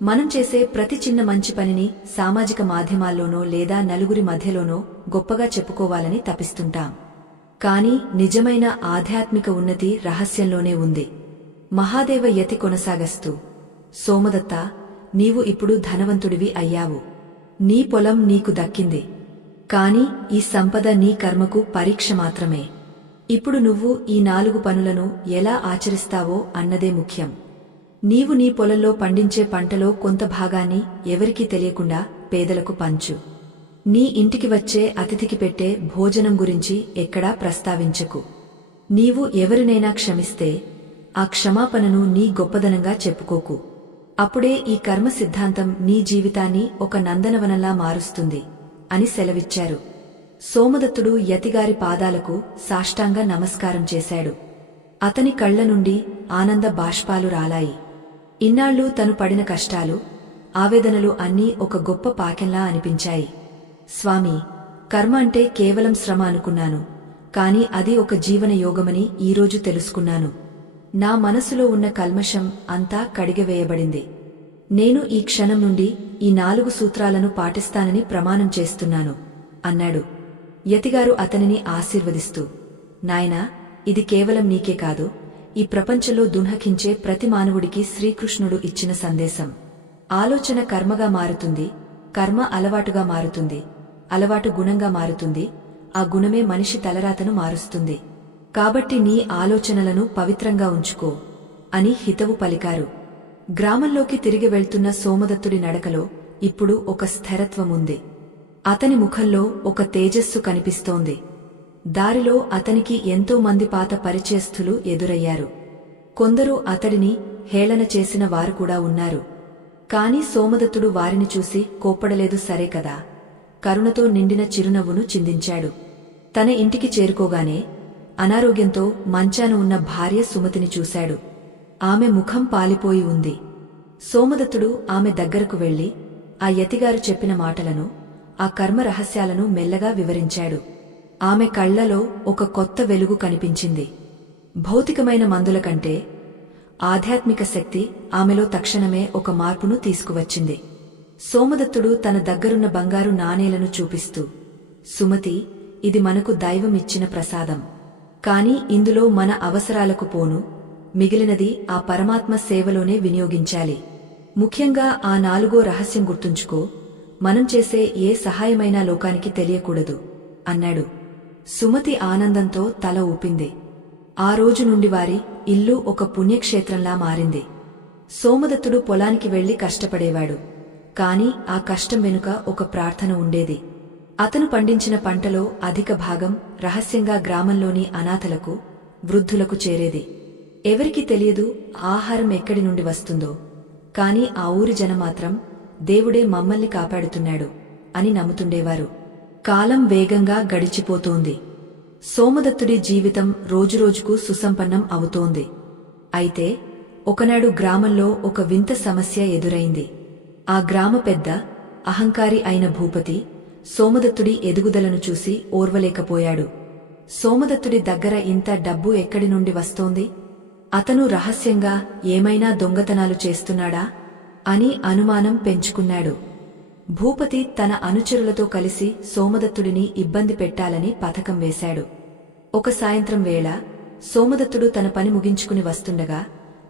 మనం చేసే ప్రతి చిన్న మంచి పనిని సామాజిక మాధ్యమాల్లోనో లేదా నలుగురి మధ్యలోనో గొప్పగా చెప్పుకోవాలని తపిస్తుంటాం. కాని నిజమైన ఆధ్యాత్మిక ఉన్నతి రహస్యంలోనే ఉంది. మహాదేవ యతి కొనసాగస్తూ, సోమదత్త, నీవు ఇప్పుడు ధనవంతుడివి అయ్యావు. నీ పొలం నీకు దక్కింది. కాని ఈ సంపద నీ కర్మకు పరీక్ష మాత్రమే. ఇప్పుడు నువ్వు ఈ 4 పనులను ఎలా ఆచరిస్తావో అన్నదే ముఖ్యం. నీవు నీ పొలంలో పండించే పంటలో కొంత భాగాన్ని ఎవరికీ తెలియకుండా పేదలకు పంచు. నీ ఇంటికి వచ్చే అతిథికి పెట్టే భోజనం గురించి ఎక్కడా ప్రస్తావించకు. నీవు ఎవరినైనా క్షమిస్తే ఆ క్షమాపణను నీ గొప్పదనంగా చెప్పుకోకు. అప్పుడే ఈ కర్మ సిద్ధాంతం నీ జీవితాన్ని ఒక నందనవనంలా మారుస్తుంది అని సెలవిచ్చారు. సోమదత్తుడు యతిగారి పాదాలకు సాష్టాంగ నమస్కారం చేశాడు. అతని కళ్ల నుండి ఆనంద బాష్పాలు రాలాయి. ఇన్నాళ్లు తను పడిన కష్టాలు, ఆవేదనలు అన్నీ ఒక గొప్ప పాకెంలా అనిపించాయి. స్వామీ, కర్మ అంటే కేవలం శ్రమ అనుకున్నాను. కాని అది ఒక జీవన యోగమని ఈరోజు తెలుసుకున్నాను. నా మనసులో ఉన్న కల్మషం అంతా కడిగవేయబడింది. నేను ఈ క్షణం నుండి ఈ 4 సూత్రాలను పాటిస్తానని ప్రమాణం చేస్తున్నాను అన్నాడు. యతిగారు అతనిని ఆశీర్వదిస్తూ, నాయనా, ఇది కేవలం నీకే కాదు, ఈ ప్రపంచంలో దున్హకించే ప్రతి మానవుడికి శ్రీకృష్ణుడు ఇచ్చిన సందేశం. ఆలోచన కర్మగా మారుతుంది, కర్మ అలవాటుగా మారుతుంది, అలవాటు గుణంగా మారుతుంది, ఆ గుణమే మనిషి తలరాతను మారుస్తుంది. కాబట్టి నీ ఆలోచనలను పవిత్రంగా ఉంచుకో అని హితవు పలికారు. గ్రామంలోకి తిరిగి వెళ్తున్న సోమదత్తుడి నడకలో ఇప్పుడు ఒక స్థిరత్వముంది. అతని ముఖంలో ఒక తేజస్సు కనిపిస్తోంది. దారిలో అతనికి ఎంతో మంది పాత పరిచయస్థులు ఎదురయ్యారు. కొందరు అతడిని హేళన చేసిన వారు కూడా ఉన్నారు. కాని సోమదత్తుడు వారిని చూసి కోప్పడలేదు. సరే కదా, కరుణతో నిండిన చిరునవ్వును చిందించాడు. తన ఇంటికి చేరుకోగానే అనారోగ్యంతో మంచాన ఉన్న భార్య సుమతిని చూశాడు. ఆమె ముఖం పాలిపోయి ఉంది. సోమదత్తుడు ఆమె దగ్గరకు వెళ్లి ఆ యతిగారు చెప్పిన మాటలను, ఆ కర్మ రహస్యాలను మెల్లగా వివరించాడు. ఆమె కళ్లలో ఒక కొత్త వెలుగు కనిపించింది. భౌతికమైన మందుల కంటే ఆధ్యాత్మిక శక్తి ఆమెలో తక్షణమే ఒక మార్పును తీసుకువచ్చింది. సోమదత్తుడు తన దగ్గరున్న బంగారు నాణేలను చూపిస్తూ, సుమతి, ఇది మనకు దైవం ఇచ్చిన ప్రసాదం. కాని ఇందులో మన అవసరాలకు పోను, మిగిలినది ఆ పరమాత్మ సేవలోనే వినియోగించాలి. ముఖ్యంగా ఆ 4వ రహస్యం గుర్తుంచుకో, మనం చేసే ఏ సహాయమైనా లోకానికి తెలియకూడదు అన్నాడు. సుమతి ఆనందంతో తల ఊపింది. ఆ రోజు నుండి వారి ఇల్లు ఒక పుణ్యక్షేత్రంలా మారింది. సోమదత్తుడు పొలానికి వెళ్లి కష్టపడేవాడు. కాని ఆ కష్టం వెనుక ఒక ప్రార్థన ఉండేది. అతను పండించిన పంటలో అధిక భాగం రహస్యంగా గ్రామంలోని అనాథలకు, వృద్ధులకు చేరేది. ఎవరికీ తెలియదు ఆహారం ఎక్కడి నుండి వస్తుందో. కాని ఆ ఊరి జనమాత్రం దేవుడే మమ్మల్ని కాపాడుతున్నాడు అని నమ్ముతుండేవారు. కాలం వేగంగా గడిచిపోతోంది. సోమదత్తుడి జీవితం రోజురోజుకు సుసంపన్నం అవుతోంది. అయితే ఒకనాడు గ్రామంలో ఒక వింత సమస్య ఎదురైంది. ఆ గ్రామ పెద్ద, అహంకారి అయిన భూపతి సోమదత్తుడి ఎదుగుదలను చూసి ఓర్వలేకపోయాడు. సోమదత్తుడి దగ్గర ఇంత డబ్బు ఎక్కడి నుండి వస్తోంది? అతను రహస్యంగా ఏమైనా దొంగతనాలు చేస్తున్నాడా అని అనుమానం పెంచుకున్నాడు. భూపతి తన అనుచరులతో కలిసి సోమదత్తుడిని ఇబ్బంది పెట్టాలని పథకం వేశాడు. ఒక సాయంత్రం వేళ సోమదత్తుడు తన పని ముగించుకుని వస్తుండగా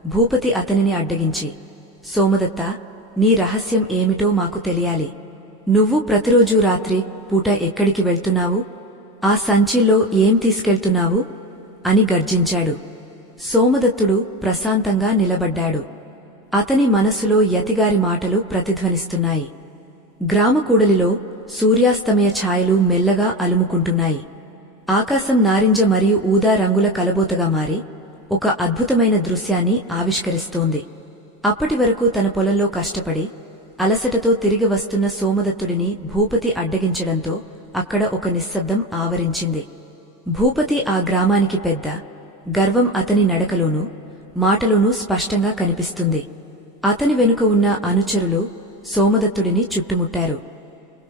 భూపతి అతనిని అడ్డగించి, సోమదత్త, నీ రహస్యం ఏమిటో మాకు తెలియాలి. నువ్వు ప్రతిరోజూ రాత్రి పూట ఎక్కడికి వెళ్తున్నావు? ఆ సంచిలో ఏం తీసుకెళ్తున్నావు? అని గర్జించాడు. సోమదత్తుడు ప్రశాంతంగా నిలబడ్డాడు. అతని మనసులో యతిగారి మాటలు ప్రతిధ్వనిస్తున్నాయి. గ్రామకూడలిలో సూర్యాస్తమయ ఛాయలు మెల్లగా అలుముకుంటున్నాయి. ఆకాశం నారింజ మరియు ఊదా రంగుల కలబోతగా మారి ఒక అద్భుతమైన దృశ్యాన్ని ఆవిష్కరిస్తోంది. అప్పటివరకు తన పొలంలో కష్టపడి అలసటతో తిరిగి వస్తున్న సోమదత్తుడిని భూపతి అడ్డగించడంతో అక్కడ ఒక నిశ్శబ్దం ఆవరించింది. భూపతి ఆ గ్రామానికి పెద్ద. గర్వం అతని నడకలోనూ మాటలోనూ స్పష్టంగా కనిపిస్తుంది. అతని వెనుక ఉన్న అనుచరులు సోమదత్తుడిని చుట్టుముట్టారు.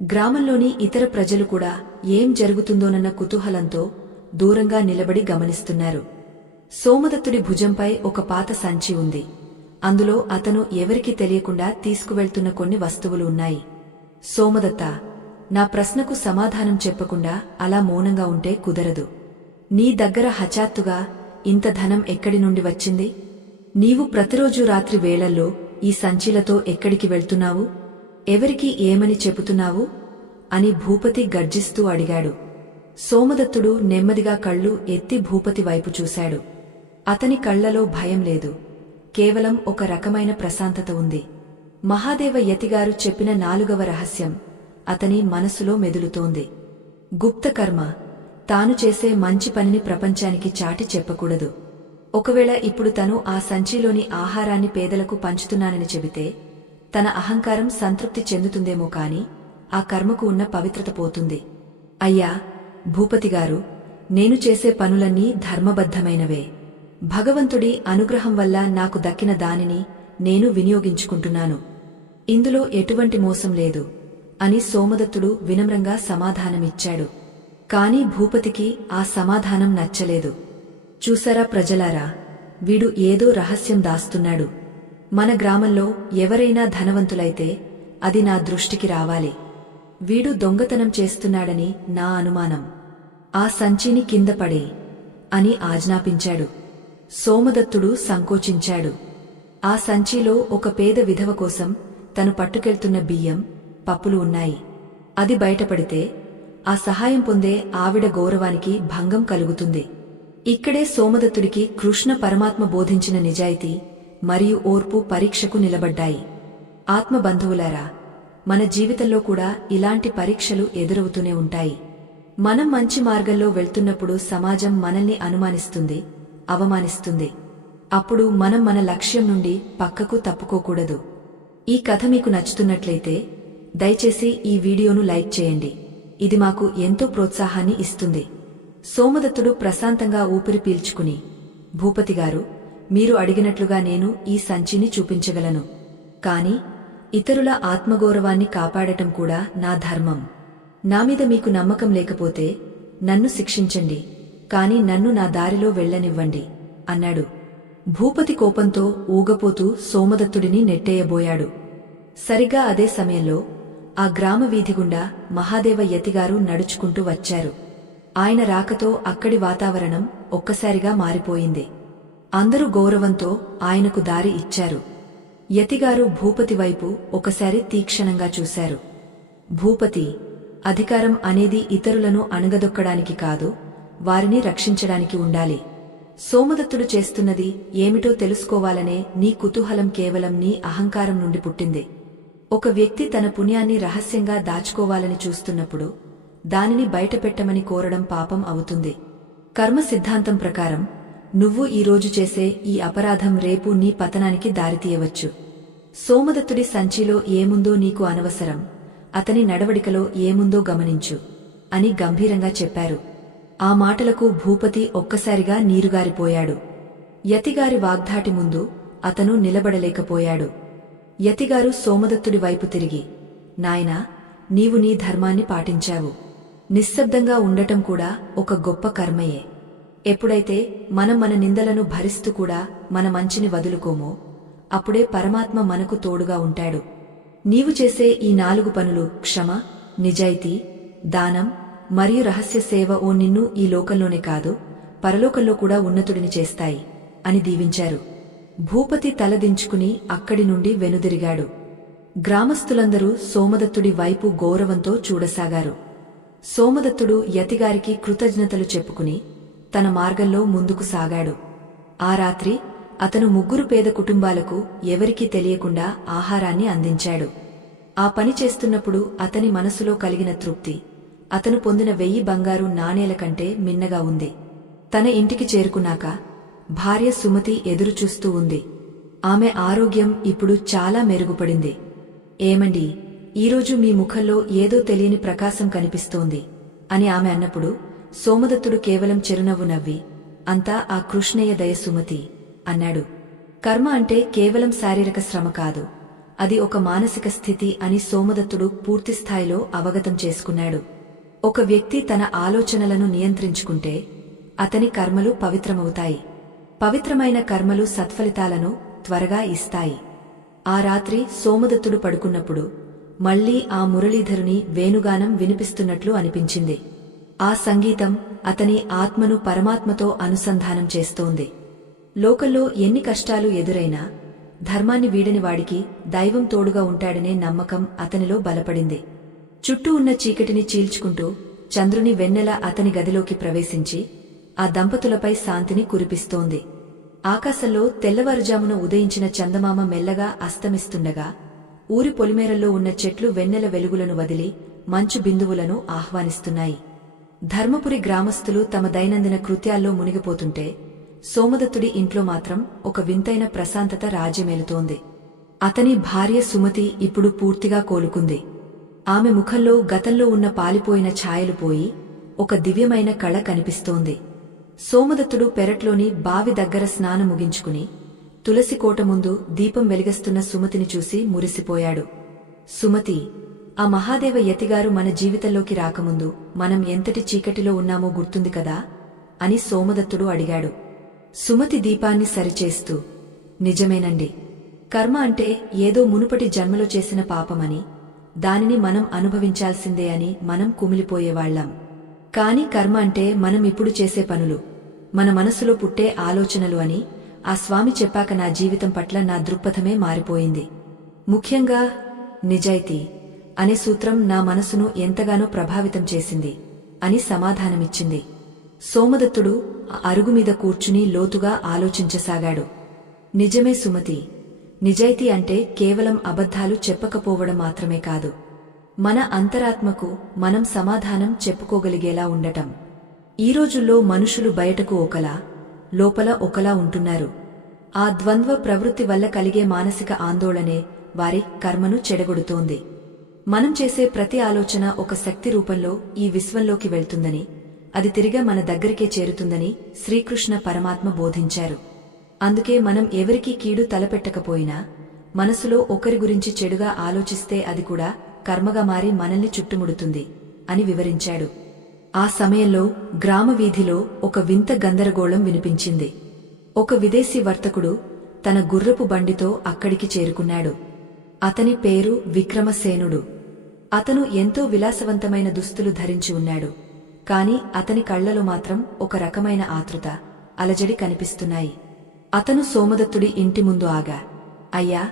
గ్రామంలోని ఇతర ప్రజలు కూడా ఏం జరుగుతుందోనన్న కుతూహలంతో దూరంగా నిలబడి గమనిస్తున్నారు. సోమదత్తుడి భుజంపై ఒక పాత సంచి ఉంది. అందులో అతను ఎవరికీ తెలియకుండా తీసుకువెళ్తున్న కొన్ని వస్తువులు ఉన్నాయి. సోమదత్త, నా ప్రశ్నకు సమాధానం చెప్పకుండా అలా మౌనంగా ఉంటే కుదరదు. నీ దగ్గర హఠాత్తుగా ఇంత ధనం ఎక్కడి నుండి వచ్చింది? నీవు ప్రతిరోజు రాత్రి వేళల్లో ఈ సంచిలతో ఎక్కడికి వెళ్తున్నావు? ఎవరికి ఏమని చెబుతున్నావు? అని భూపతి గర్జిస్తూ అడిగాడు. సోమదత్తుడు నెమ్మదిగా కళ్ళు ఎత్తి భూపతి వైపు చూశాడు. అతని కళ్లలో భయం లేదు, కేవలం ఒక రకమైన ప్రశాంతత ఉంది. మహాదేవ యతిగారు చెప్పిన 4వ రహస్యం అతని మనసులో మెదులుతోంది. గుప్తకర్మ. తాను చేసే మంచి పనిని ప్రపంచానికి చాటి చెప్పకూడదు. ఒకవేళ ఇప్పుడు తను ఆ సంచిలోని ఆహారాన్ని పేదలకు పంచుతున్నానని చెబితే తన అహంకారం సంతృప్తి చెందుతుందేమో కాని ఆ కర్మకు ఉన్న పవిత్రత పోతుంది. అయ్యా భూపతిగారు, నేను చేసే పనులన్నీ ధర్మబద్ధమైనవే. భగవంతుడి అనుగ్రహం వల్ల నాకు దక్కిన దానిని నేను వినియోగించుకుంటున్నాను. ఇందులో ఎటువంటి మోసం లేదు అని సోమదత్తుడు వినమ్రంగా సమాధానమిచ్చాడు. కాని భూపతికి ఆ సమాధానం నచ్చలేదు. చూసారా ప్రజలారా, వీడు ఏదో రహస్యం దాస్తున్నాడు. మన గ్రామంలో ఎవరైనా ధనవంతులైతే అది నా దృష్టికి రావాలి. వీడు దొంగతనం చేస్తున్నాడని నా అనుమానం. ఆ సంచిని కింద పడే అని ఆజ్ఞాపించాడు. సోమదత్తుడు సంకోచించాడు. ఆ సంచిలో ఒక పేద విధవ కోసం తను పట్టుకెళ్తున్న బియ్యం, పప్పులు ఉన్నాయి. అది బయటపడితే ఆ సహాయం పొందే ఆవిడ గౌరవానికి భంగం కలుగుతుంది. ఇక్కడే సోమదత్తుడికి కృష్ణ పరమాత్మ బోధించిన నిజాయితీ మరియు ఓర్పు పరీక్షకు నిలబడ్డాయి. ఆత్మబంధువులారా, మన జీవితంలో కూడా ఇలాంటి పరీక్షలు ఎదురవుతూనే ఉంటాయి. మనం మంచి మార్గంలో వెళ్తున్నప్పుడు సమాజం మనల్ని అనుమానిస్తుంది, అవమానిస్తుంది. అప్పుడు మనం మన లక్ష్యం నుండి పక్కకు తప్పుకోకూడదు. ఈ కథ మీకు నచ్చుతున్నట్లయితే దయచేసి ఈ వీడియోను లైక్ చేయండి. ఇది మాకు ఎంతో ప్రోత్సాహాన్ని ఇస్తుంది. సోమదత్తుడు ప్రశాంతంగా ఊపిరి పీల్చుకుని, భూపతిగారు, మీరు అడిగినట్లుగా నేను ఈ సంచిని చూపించగలను. కాని ఇతరుల ఆత్మగౌరవాన్ని కాపాడటం కూడా నా ధర్మం. నామీద మీకు నమ్మకం లేకపోతే నన్ను శిక్షించండి, కాని నన్ను నా దారిలో వెళ్లనివ్వండి అన్నాడు. భూపతి కోపంతో ఊగపోతూ సోమదత్తుడిని నెట్టేయబోయాడు. సరిగ్గా అదే సమయంలో ఆ గ్రామ వీధిగుండా మహాదేవ యతిగారు నడుచుకుంటూ వచ్చారు. ఆయన రాకతో అక్కడి వాతావరణం ఒక్కసారిగా మారిపోయింది. అందరూ గౌరవంతో ఆయనకు దారి ఇచ్చారు. యతిగారు భూపతి వైపు ఒకసారి తీక్షణంగా చూశారు. భూపతి, అధికారం అనేది ఇతరులను అణగదొక్కడానికి కాదు, వారిని రక్షించడానికి ఉండాలి. సోమదత్తుడు చేస్తున్నది ఏమిటో తెలుసుకోవాలనే నీ కుతూహలం కేవలం నీ అహంకారం నుండి పుట్టింది. ఒక వ్యక్తి తన పుణ్యాన్ని రహస్యంగా దాచుకోవాలని చూస్తున్నప్పుడు దానిని బయటపెట్టమని కోరడం పాపం అవుతుంది. కర్మ సిద్ధాంతం ప్రకారం నువ్వు ఈరోజు చేసే ఈ అపరాధం రేపు నీ పతనానికి దారితీయవచ్చు. సోమదత్తుడి సంచిలో ఏముందో నీకు అనవసరం, అతని నడవడికలో ఏముందో గమనించు అని గంభీరంగా చెప్పారు. ఆ మాటలకు భూపతి ఒక్కసారిగా నీరుగారిపోయాడు. యతిగారి వాగ్ధాటి ముందు అతను నిలబడలేకపోయాడు. యతిగారు సోమదత్తుడి వైపు తిరిగి, నాయనా, నీవు నీ ధర్మాన్ని పాటించావు. నిశ్శబ్దంగా ఉండటం కూడా ఒక గొప్ప కర్మయే. ఎప్పుడైతే మనం మన నిందలను భరిస్తూ కూడా మన మంచిని వదులుకోమో అప్పుడే పరమాత్మ మనకు తోడుగా ఉంటాడు. నీవు చేసే ఈ 4 పనులు క్షమ, నిజాయితీ, దానం మరియు రహస్య సేవ నిన్ను ఈ లోకంలోనే కాదు పరలోకంలో కూడా ఉన్నతుడిని చేస్తాయి అని దీవించారు. భూపతి తలదించుకుని అక్కడి నుండి వెనుదిరిగాడు. గ్రామస్థులందరూ సోమదత్తుడి వైపు గౌరవంతో చూడసాగారు. సోమదత్తుడు యతిగారికి కృతజ్ఞతలు చెప్పుకుని తన మార్గంలో ముందుకు సాగాడు. ఆ రాత్రి అతను 3 పేద కుటుంబాలకు ఎవరికీ తెలియకుండా ఆహారాన్ని అందించాడు. ఆ పని చేస్తున్నప్పుడు అతని మనసులో కలిగిన తృప్తి అతను పొందిన 1000 బంగారు నాణేల కంటే మిన్నగా ఉంది. తన ఇంటికి చేరుకున్నాక భార్య సుమతి ఎదురుచూస్తూ ఉంది. ఆమె ఆరోగ్యం ఇప్పుడు చాలా మెరుగుపడింది. ఏమండి, ఈరోజు మీ ముఖంలో ఏదో తెలియని ప్రకాశం కనిపిస్తోంది అని ఆమె అన్నప్పుడు సోమదత్తుడు కేవలం చిరునవ్వు నవ్వి, అంతా ఆ కృష్ణయ్య దయ సుమతి అన్నాడు. కర్మ అంటే కేవలం శారీరక శ్రమ కాదు, అది ఒక మానసిక స్థితి అని సోమదత్తుడు పూర్తిస్థాయిలో అవగతం చేసుకున్నాడు. ఒక వ్యక్తి తన ఆలోచనలను నియంత్రించుకుంటే అతని కర్మలు పవిత్రమవుతాయి. పవిత్రమైన కర్మలు సత్ఫలితాలను త్వరగా ఇస్తాయి. ఆ రాత్రి సోమదత్తుడు పడుకున్నప్పుడు మళ్లీ ఆ మురళీధరుని వేణుగానం వినిపిస్తున్నట్లు అనిపించింది. ఆ సంగీతం అతని ఆత్మను పరమాత్మతో అనుసంధానం చేస్తోంది. లోకంలో ఎన్ని కష్టాలు ఎదురైనా ధర్మాన్ని వీడని వాడికి దైవం తోడుగా ఉంటాడనే నమ్మకం అతనిలో బలపడింది. చుట్టూ ఉన్న చీకటిని చీల్చుకుంటూ చంద్రుని వెన్నెల అతని గదిలోకి ప్రవేశించి ఆ దంపతులపై శాంతిని కురిపిస్తోంది. ఆకాశంలో తెల్లవారుజామున ఉదయించిన చందమామ మెల్లగా అస్తమిస్తుండగా ఊరి పొలిమేరల్లో ఉన్న చెట్లు వెన్నెల వెలుగులను వదిలి మంచు బిందువులను ఆహ్వానిస్తున్నాయి. ధర్మపురి గ్రామస్థులు తమ దైనందిన కృత్యాల్లో మునిగిపోతుంటే సోమదత్తుడి ఇంట్లో మాత్రం ఒక వింతైన ప్రశాంతత రాజ్యమేలుతోంది. అతని భార్య సుమతి ఇప్పుడు పూర్తిగా కోలుకుంది. ఆమె ముఖంలో గతంలో ఉన్న పాలిపోయిన ఛాయలు పోయి ఒక దివ్యమైన కళ కనిపిస్తోంది. సోమదత్తుడు పెరట్లోని బావి దగ్గర స్నానం ముగించుకుని తులసి కోట ముందు దీపం వెలిగిస్తున్న సుమతిని చూసి మురిసిపోయాడు. సుమతి, ఆ మహాదేవ యతిగారు మన జీవితంలోకి రాకముందు మనం ఎంతటి చీకటిలో ఉన్నామో గుర్తుంది కదా అని సోమదత్తుడు అడిగాడు. సుమతి దీపాన్ని సరిచేస్తూ, నిజమేనండి. కర్మ అంటే ఏదో మునుపటి జన్మలో చేసిన పాపమని, దానిని మనం అనుభవించాల్సిందే అని మనం కుమిలిపోయేవాళ్లం. కాని కర్మ అంటే మనం ఇప్పుడు చేసే పనులు, మన మనసులో పుట్టే ఆలోచనలు అని ఆ స్వామి చెప్పాక నా జీవితం పట్ల నా దృక్పథమే మారిపోయింది. ముఖ్యంగా నిజాయితీ అనే సూత్రం నా మనసును ఎంతగానో ప్రభావితం చేసింది అని సమాధానమిచ్చింది. సోమదత్తుడు ఆ అరుగుమీద కూర్చుని లోతుగా ఆలోచించసాగాడు. నిజమే సుమతి, నిజాయితీ అంటే కేవలం అబద్ధాలు చెప్పకపోవడం మాత్రమే కాదు, మన అంతరాత్మకు మనం సమాధానం చెప్పుకోగలిగేలా ఉండటం. ఈ రోజుల్లో మనుషులు బయటకు ఒకలా, లోపల ఒకలా ఉంటున్నారు. ఆ ద్వంద్వ ప్రవృత్తి వల్ల కలిగే మానసిక ఆందోళనే వారి కర్మను చెడగొడుతోంది. మనం చేసే ప్రతి ఆలోచన ఒక శక్తి రూపంలో ఈ విశ్వంలోకి వెళ్తుందని, అది తిరిగా మన దగ్గరికే చేరుతుందని శ్రీకృష్ణ పరమాత్మ బోధించారు. అందుకే మనం ఎవరికీ కీడు తలపెట్టకపోయినా మనసులో ఒకరి గురించి చెడుగా ఆలోచిస్తే అది కూడా కర్మగా మారి మనల్ని చుట్టుముడుతుంది అని వివరించాడు. ఆ సమయంలో గ్రామ వీధిలో ఒక వింత గందరగోళం వినిపించింది. ఒక విదేశీ వర్తకుడు తన గుర్రపు బండితో అక్కడికి చేరుకున్నాడు. అతని పేరు విక్రమసేనుడు. అతను ఎంతో విలాసవంతమైన దుస్తులు ధరించి ఉన్నాడు. కాని అతని కళ్లలో మాత్రం ఒక రకమైన ఆతృత, అలజడి కనిపిస్తున్నాయి. అతను సోమదత్తుడి ఇంటి ముందు ఆగా. అయ్యా,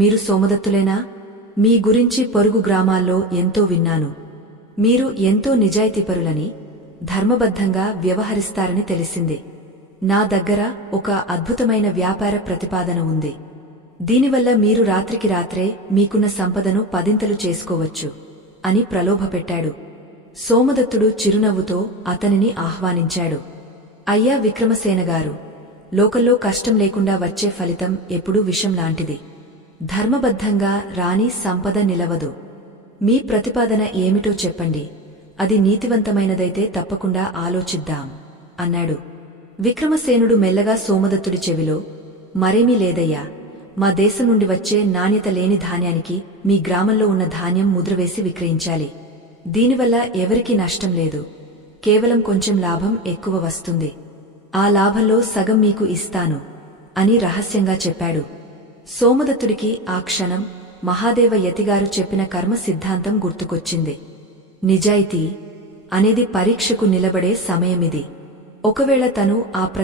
మీరు సోమదత్తులేనా? మీ గురించి పొరుగు గ్రామాల్లో ఎంతో విన్నాను. మీరు ఎంతో నిజాయితీపరులని, ధర్మబద్ధంగా వ్యవహరిస్తారని తెలిసింది. నా దగ్గర ఒక అద్భుతమైన వ్యాపార ప్రతిపాదన ఉంది. దీనివల్ల మీరు రాత్రికి రాత్రే మీకున్న సంపదను 10 చేసుకోవచ్చు అని ప్రలోభపెట్టాడు. సోమదత్తుడు చిరునవ్వుతో అతనిని ఆహ్వానించాడు. అయ్యా విక్రమసేనగారు, లోకంలో కష్టం లేకుండా వచ్చే ఫలితం ఎప్పుడూ విషం లాంటిది. ధర్మబద్ధంగా రాని సంపద నిలవదు. మీ ప్రతిపాదన ఏమిటో చెప్పండి, అది నీతివంతమైనదైతే తప్పకుండా ఆలోచిద్దాం అన్నాడు. విక్రమసేనుడు మెల్లగా సోమదత్తుడి చెవిలో, మరేమీ లేదయ్యా, మా దేశం నుండి వచ్చే నాణ్యత లేని ధాన్యానికి మీ గ్రామంలో ఉన్న ధాన్యం ముద్రవేసి విక్రయించాలి. దీనివల్ల ఎవరికీ నష్టం లేదు, కేవలం కొంచెం లాభం ఎక్కువ వస్తుంది. ఆ లాభంలో సగం మీకు ఇస్తాను అని రహస్యంగా చెప్పాడు. సోమదత్తుడికి ఆ క్షణం మహాదేవ యతిగారు చెప్పిన కర్మ సిద్ధాంతం గుర్తుకొచ్చింది. నిజాయితీ అనేది పరీక్షకు నిలబడే సమయమిది. ఒకవేళ తను ఆ